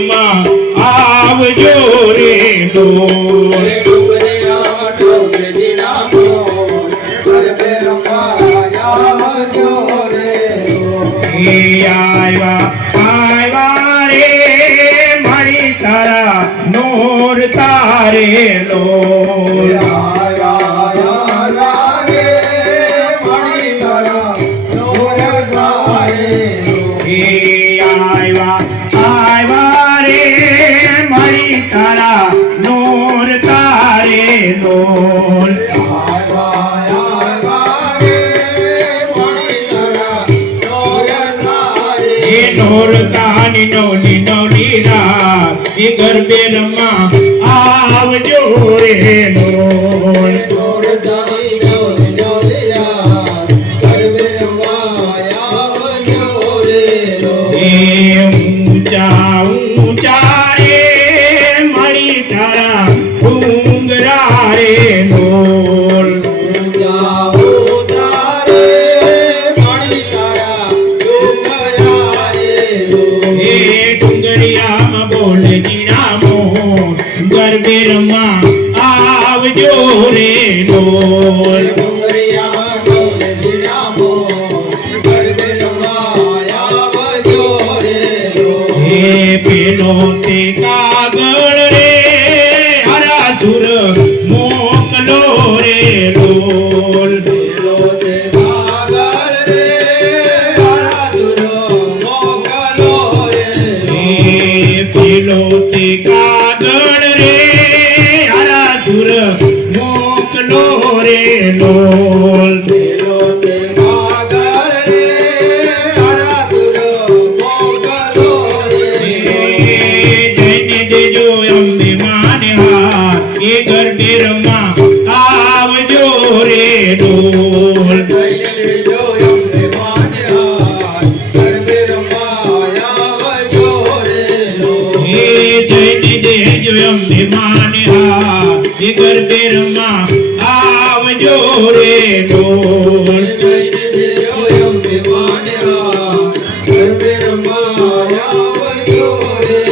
માં આવજો રે ડોર તારા નોર તારે લો ઢોલ કહાની નવની નવની રાત એ ગરબે રમા આવજો રે ઢોલ પેલો તે કાગળ રે હરાસુર મોકલો રે ઢોલ પેલો તે કાગળ રે હરાસુર મોકલો રે ઢોલ અભિમાન હા એ ગરબેરમાં આવજો રે ઢોલ. અભિમાન હા આવજો રે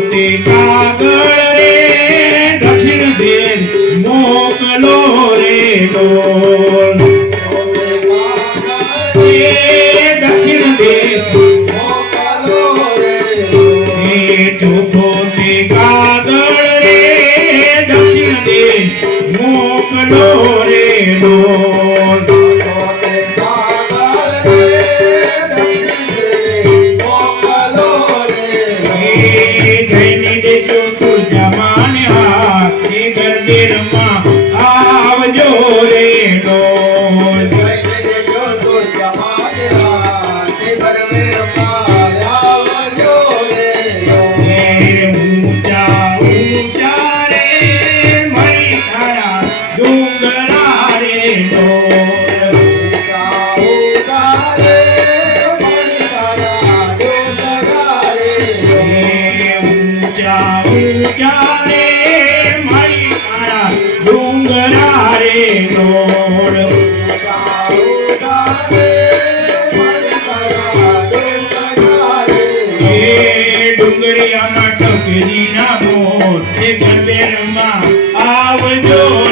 પોતે કાગળ રે દક્ષિણ દેશ મોકલો રે ડોલ. આમાં ટોકરી ના. બોલ એ ગરબેરમાં આવજો